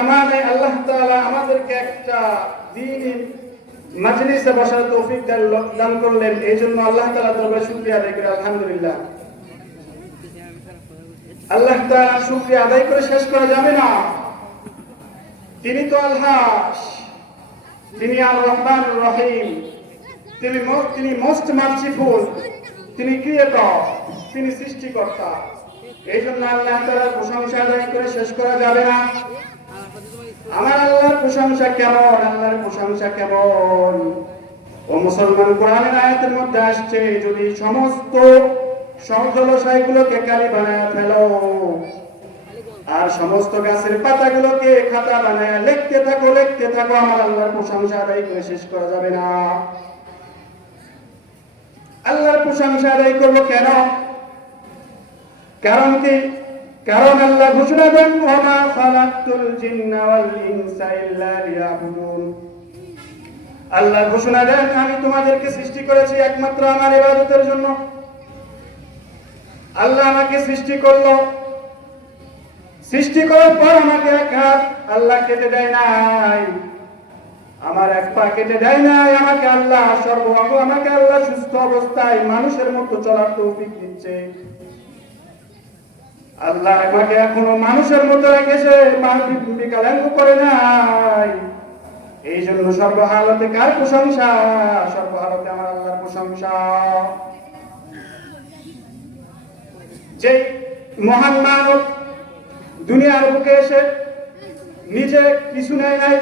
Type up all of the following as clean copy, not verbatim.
জামানায় আল্লাহ তাআলা আমাদেরকে একটা দ্বীনি মাজলিসে বসার তৌফিক দান করলেন। এই জন্য আল্লাহ তাআলার দরবারে শুকরিয়া আদায় করি আলহামদুলিল্লাহ। আল্লাহ তাআলার শুকরিয়া আদায় করে শেষ করা যাবে না। তিনি তো আল্লাহ, তিনি আর রহমানুর রহিম, তিনি মোস্ট মার্সিফুল, তিনি ক্রিয়েটর, তিনি সৃষ্টিকর্তা। এই জন্য আল্লাহ তাআলার প্রশংসা আদায় করে শেষ করা যাবে না। আমার আল্লাহর প্রশংসা কেমন, আল্লাহর প্রশংসা কেমন। ও মুসলমান, কোরআনের আয়াতের মধ্যে আসছে, যদি সমস্ত জলাশয়গুলোকে কালি বানায় ফেলো আর সমস্ত গাছের পাতাগুলোকে খাতা বানায় লিখতে থাকো, আমার আল্লাহর প্রশংসা আদায় করে শেষ করা যাবে না। আল্লাহর প্রশংসা আদায় করবো কেন? কারণ কি? কারণ আল্লাহ ঘোষণা দেন, ওমা খালাকতুল জিন্না ওয়াল ইনসা ইল্লা লিয়াবুদুন। আল্লাহ ঘোষণা দেন, আমি তোমাদেরকে সৃষ্টি করেছি একমাত্র আমার ইবাদতের জন্য। আল্লাহ আমাকে সৃষ্টি করলো, সৃষ্টি করার পর আমাকে এক হাত আল্লাহ কেটে দেয় নাই, আমার এক পা কেটে দেয় নাই, আমাকে আল্লাহ সর্বঙ্গ, আমাকে আল্লাহ সুস্থ অবস্থায় মানুষের মতো চলার তৌফিক দিচ্ছে। আল্লাহ আমাকে এখনো মানুষের মতো রেখেছে, বিকলাঙ্গ করে নাই। এই জন্য সর্বহালতে কার প্রশংসা? সর্বহালতে আমার আল্লাহর প্রশংসা। যে মহান মানব দুনিয়ার বুকে এসে নিজে কিছু নেয় নাই,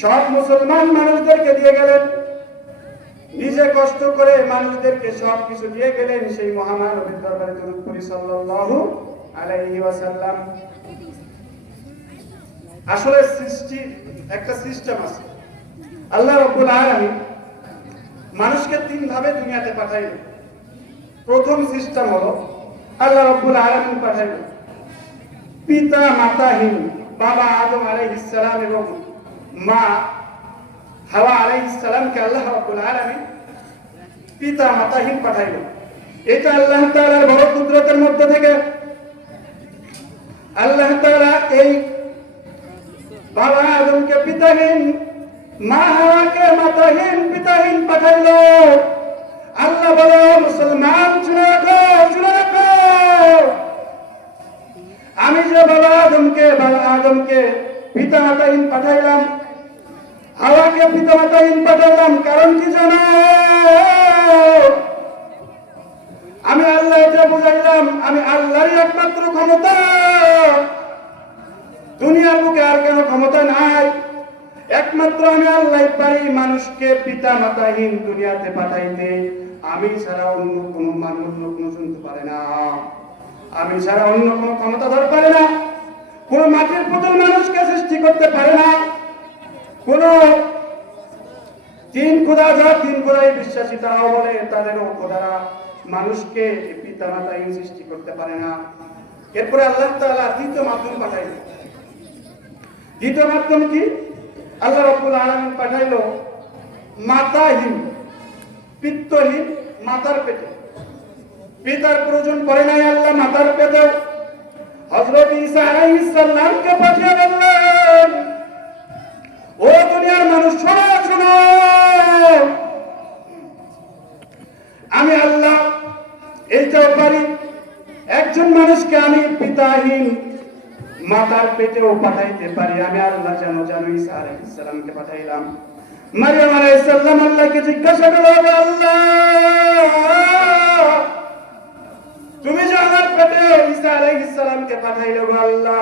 সব মুসলমান মানুষদেরকে দিয়ে গেলেন, নিজে কষ্ট করে মানুষদেরকে সব কিছু দিয়ে গেলেন, সেই মহামানবের দরবারে দরুদ পড়ি সাল্লাল্লাহু আলাইহি ওয়াসাল্লাম। আসলে সৃষ্টির একটা সিস্টেম আছে। আল্লাহ রাব্বুল আলামিন মানুষকে তিন ভাবে দুনিয়াতে পাঠাইলেন। প্রথম সিস্টেম হলো আল্লাহ রাব্বুল আলামিন পাঠাইলেন পিতা মাতাহীন বাবা আদম আলাইহিস সালাম এবং মা হাওয়া আলাইহিস সালামকে আল্লাহ রাব্বুল আলামিন পিতা মাতাহীন পাঠাইলেন। এটা আল্লাহ তাআলার বড় কুদরতের মধ্যে থেকে আল্লাহ তাআলা এই বাবা আদমকে পিতাহীন, মা হাওয়াকে মাতাহীন পিতাহীন পাঠাইলো। আল্লাহ বলে, মুসলমান শুনে রাখো, আমি যে বাবা আদমকে পিতা মাতাহীন পাঠাইলাম, হাওয়াকে পিতা মাতাহীন পাঠাইলাম, কারণ কি জানো? আমি আল্লাহ এটা বুঝাইলাম, আমি আল্লাহরই একমাত্র ক্ষমতা, দুনিয়ার বুকে আর কেন ক্ষমতা নাই। একমাত্র আমি আল্লাহ পারি মানুষকে পিতা মাতাহীন দুনিয়াতে পাঠাইতে। আমি ছাড়া অন্য কোনো মানুষ শুনতে পারে না, আমি ছাড়া অন্য কোনো ক্ষমতাধর পারে না, কোন মাটির পুতুল মানুষকে সৃষ্টি করতে পারে না, কোন তিন খোদাই বিশ্বাসী তারাও বলে তাদেরও খোদারা মানুষকে পিতা মাতাহীন সৃষ্টি করতে পারে না। এরপরে আল্লাহ তাআলা দ্বিতীয় মাধ্যম পাঠাইলেন। দ্বিতীয় মাধ্যম কি? আল্লাহ রাব্বুল আলামিন পাঠাইলো মাতাহীন পিত্তহীন, মাতার পেটে, পিতার প্রয়োজন পড়ে নাই আল্লাহ মাতার পেটে হযরত ঈসা আলাইহিস সালামকে পাঠিয়ে দিলেন। ও দুনিয়ার মানুষ শোনো, আমি আল্লাহ এইটাও পারি, একজন মানুষকে আমি পিতাহীন মাতার পেটেও পাঠাইতে পারি। আমি আল্লাহ জানো ঈসা আলাইহিস সালামকে পাঠাইলাম। মারইয়াম আলাইহিস সালাম আল্লাহকে জিজ্ঞাসা করলেন, আল্লাহ তুমি যে আমার পেটে ঈসা আলাইহিস সালামকে পাঠাইলে, গো আল্লাহ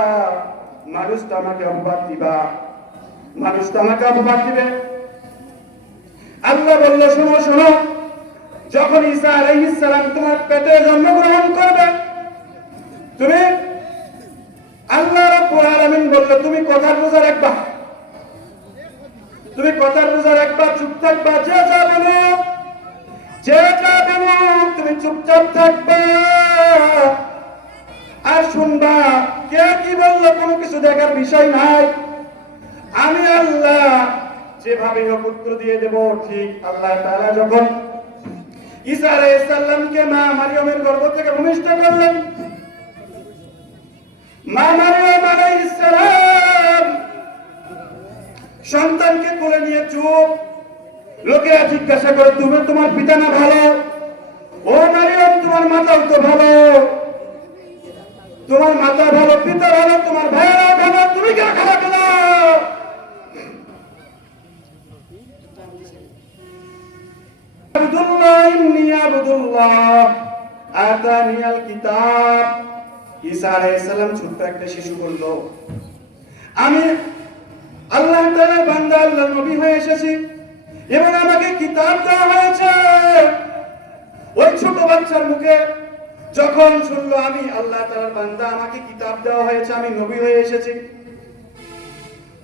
মানুষ তো আমাকে অপবাদ দিবে। আল্লাহ বলল, শোনো, যখন ঈসা আলাইহিস সালাম তোমার পেটে জন্মগ্রহণ করবে, তুমি আল্লাহ রাব্বুল আলামিন বলল তুমি কথার রোজা রাখবা, চুপ থাকবা, যে যাবে না তুমি চুপচাপ থাকবা আর শুনবা। কে কি বললো কোনো কিছু দেখার বিষয় নাই। আমি আল্লাহ যেভাবে হোক উত্তর দিয়ে দেব। ঠিক আল্লাহ তাআলা যখন ঈসা আলাইহিস সালামকে মা মারইয়ামের গর্ভ থেকে ভূমিষ্ঠ করলেন, মা মারইয়াম আলাইহিস সালাম চুপ। লোকেরা জিজ্ঞাসা করে, তুমি তোমার পিতা না ভালো? ও মারিয়াম, তোমার মাতাও তো ভালো, তোমার মাতা ভালো, পিতা ভালো, তোমার ভাইয়েরা ভালো, তুমি কেন খারাপ হলো? আব্দুল্লাহ ইন্নী আব্দুল্লাহ আতানিয়াল কিতাব। ঈসা আলাইহিস সালাম ছোট্ট একটা শিশু বলল, আমি আল্লাহ তাআলার বান্দা, আল্লাহর নবী হয়ে এসেছি এবং আমাকে কিতাব দেওয়া হয়েছে। ওই ছোট বাচ্চার মুখে যখন শুনলো আমি আল্লাহ তাআলার বান্দা, আমাকে কিতাব দেওয়া হয়েছে, আমি নবী হয়ে এসেছি,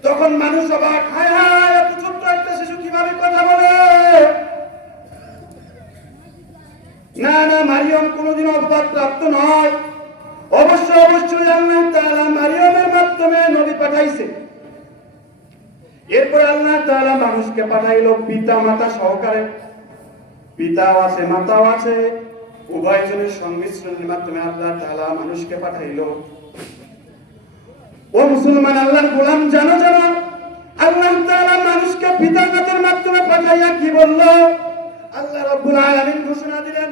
তখন মানুষ অবাক, হায় হায়, এত ছোট্ট একটা শিশু কিভাবে কথা বলে? না না, মারিয়াম কোনোদিন অপবাদ প্রাপ্ত নয়। অবশ্যই আল্লাহ তাআলা মারিয়ামের মাধ্যমে নবী পাঠাইছে। এরপরে আল্লাহ তাআলা মানুষকে পাঠাইলো পিতা মাতা সহকারে। পিতাও আছে, মাতাও আছে, উভয়জনের সংমিশ্রণের মাধ্যমে আল্লাহ তাআলা মানুষকে পাঠাইলো। ও মুসলমান, আল্লাহর গোলাম, জানো আল্লাহ তাআলা মানুষকে পিতা মাতার মাধ্যমে পাঠাইয়া কি বলল? আল্লাহ রাব্বুল আলামিন ঘোষণা দিলেন,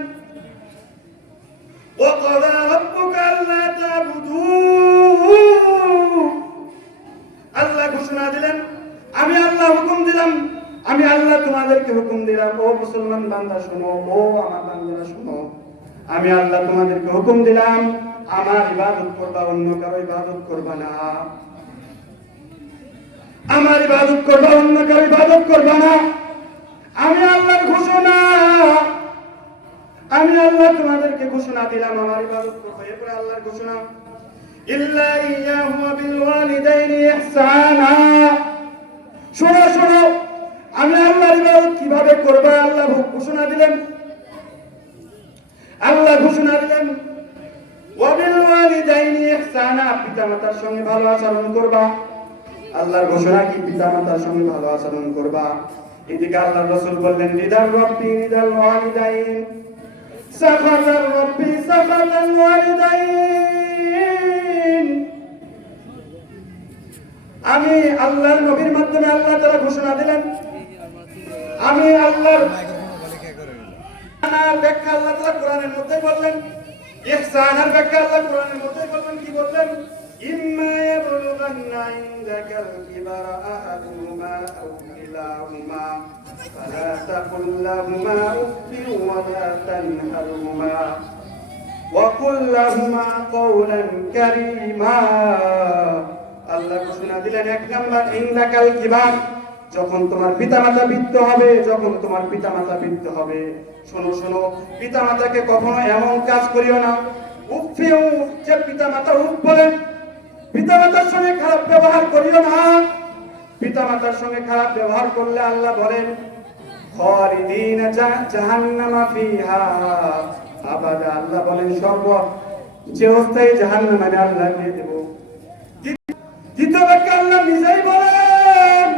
وَقَضَى رَبُّكَ أَلَّا تَعْبُدُوا। আল্লাহ ঘোষণা দিলেন, আমি আল্লাহ হুকুম দিলাম, আমি আল্লাহ তোমাদেরকে হুকুম দিলাম, ও মুসলমান বান্দা শোনো, ও আমার বান্দারা শোনো, আমি আল্লাহ তোমাদেরকে হুকুম দিলাম, আমার ইবাদত করবা, অন্য কারো ইবাদত করবা না। আমার ইবাদত করবা, অন্য কারো ইবাদত করবা না। আমি আল্লাহর ঘোষণা, আমি আল্লাহ তোমাদেরকে ঘোষণা দিলাম, আমার ইবাদত করবে। এরপরে আল্লাহর ঘোষণা, ইল্লা ইয়াহু ওয়া বিল ওয়ালিদাইনি ইহসানা। শোনো, আমি আল্লাহর ইবাদত কিভাবে করবে আল্লাহ ঘোষণা দিলেন। আল্লাহ ঘোষণা দিলেন, ওয়া বিল ওয়ালিদাইনি ইহসানা, পিতামাতার সঙ্গে ভালো আচরণ করবা। আল্লাহর ঘোষণা কি? পিতামাতার সঙ্গে ভালো আচরণ করবা। এদিকে আল্লাহর রাসূল বললেন, রিদাল রাব্বি রিদাল ওয়ালিদাইন, সাখাতার রাব্বি সাখাতাল ওয়ালিদাইন। আমি আল্লাহর নবীর মাধ্যমে আল্লাহ তাআলা ঘোষণা দিলেন, আমি আল্লাহর ব্যাখ্যা আল্লাহ তাআলা কোরআনের মধ্যে বললেন, ইহসানের ব্যাখ্যা আল্লাহ কোরআনের মধ্যে বললেন, কি বললেন? ইম্মা ইয়াবলুগান্না ইনদাকাল কিবারা আহাদুহুমা আও কিলাহুমা ফালা তাকুল লাহুমা উফফিন ওয়া লা তানহারহুমা ওয়া কুল লাহুমা কওলান কারীমা। আল্লাহ ঘোষণা দিলেন, এক নাম্বার, ইনদাকাল কিবার, যখন তোমার পিতামাতা বৃদ্ধ হবে, যখন তোমার পিতামাতা বৃদ্ধ হবে, শোনো, পিতামাতাকে কখনো এমন কাজ করিও না, উফিউ, যে পিতামাতা উফ বলে, পিতামাতার সঙ্গে খারাপ ব্যবহার করিও না। পিতামাতার সঙ্গে খারাপ ব্যবহার করলে আল্লাহ বলেন, খালিদিনা জাহান্নামা ফিহা আবাদা, আল্লাহ বলেন চিরস্থায়ী জাহান্নামে আল্লাহ দিয়ে দেব। দ্বিতীয় বাক্যে আল্লাহ নিজেই বলেন,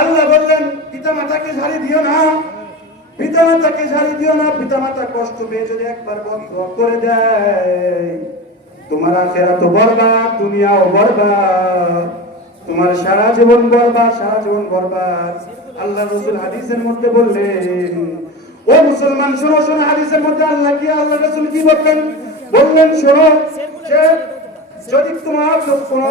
আল্লাহ বললেন, পিতামাতাকে ঝাড়ি দিও না, পিতামাতাকে ঝাড়ি দিও না। পিতামাতা কষ্ট পেয়ে যদি একবার বন্ধ করে দেয়, তোমার আখিরাতও বরবাদ, দুনিয়াও বরবাদ, তোমার সারা জীবন বরবাদ, সারা জীবন বরবাদ। আল্লাহ রাসূল হাদিসের মধ্যে বললেন, ও মুসলমান শোনো, হাদিসের মধ্যে আল্লাহ রাসূল কি বললেন? শোনো, যে যদি তোমার কোনো